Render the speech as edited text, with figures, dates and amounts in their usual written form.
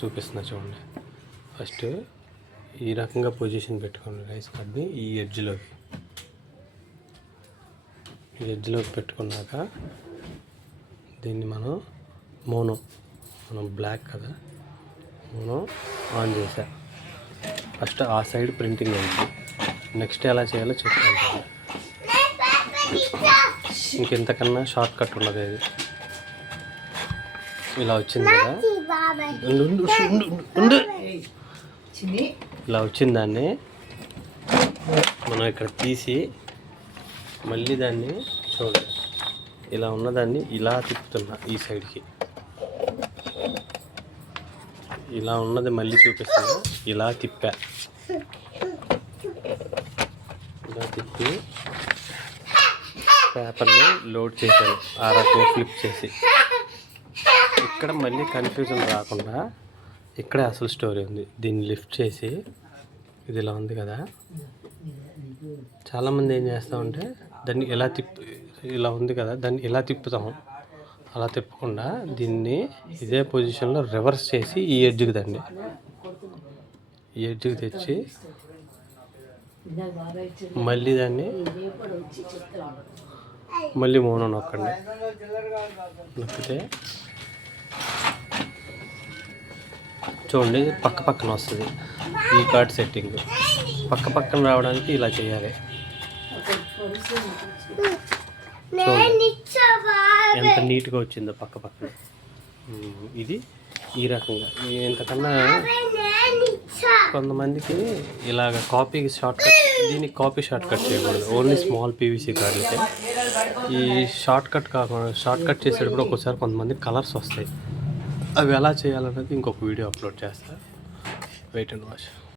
చూపిస్తున్నా చూడండి. ఫస్ట్ ఈ రకంగా పొజిషన్ పెట్టుకోండి రైస్ కార్డ్ని ఈ ఎడ్జ్లోకి పెట్టుకున్నాక దీన్ని మనం బ్లాక్ కదా మోనో ఆన్ చేసా. ఫస్ట్ ఆ సైడ్ ప్రింటింగ్ అయింది. నెక్స్ట్ ఎలా చేయాలో చెప్తాను. ఇంకెంతకన్నా షార్ట్ కట్ ఉన్నది అది. ఇలా వచ్చింది కదా, ఇలా వచ్చిన దాన్ని మనం ఇక్కడ తీసి మళ్ళీ దాన్ని చూడండి, ఇలా ఉన్నదాన్ని ఇలా తిప్పుతున్నా ఈ సైడ్కి. ఇలా ఉన్నది మళ్ళీ చూపిస్తున్నా. ఇలా తిప్పి పేపర్ని లోడ్ చేశాను ఆ రకంగా ఫ్లిప్ చేసి. ఇక్కడ మళ్ళీ కన్ఫ్యూజన్ రాకుండా ఇక్కడే అసలు స్టోరీ ఉంది. దీన్ని లిఫ్ట్ చేసి ఇది ఇలా ఉంది కదా, చాలామంది ఏం చేస్తామంటే దాన్ని ఇలా ఉంది కదా, దాన్ని ఇలా తిప్పుతాము. అలా తిప్పకుండా దీన్ని ఇదే పొజిషన్లో రివర్స్ చేసి ఈ ఎడ్జ్కి తెచ్చి మళ్ళీ దాన్ని మోనో నొక్కండి. నొక్కితే చూడండి పక్కన వస్తుంది. ఈ కార్డ్ సెట్టింగ్ పక్కన రావడానికి ఇలా చేయాలి. చూడండి ఎంత నీట్గా వచ్చిందో పక్కన. ఇది ఈ రకంగా. ఇంతకన్నా కొంతమందికి ఇలాగ కాపీకి షార్ట్ కట్, దీనికి కాపీ షార్ట్ కట్ చేయకూడదు. ఓన్లీ స్మాల్ పీవీసీ కార్డులకే ఈ షార్ట్ కట్ కాకుండా, షార్ట్ కట్ చేసేటప్పుడు ఒక్కోసారి కొంతమంది కలర్స్ వస్తాయి. అవి ఎలా చేయాలన్నది ఇంకొక వీడియో అప్లోడ్ చేస్తా. Wait and watch.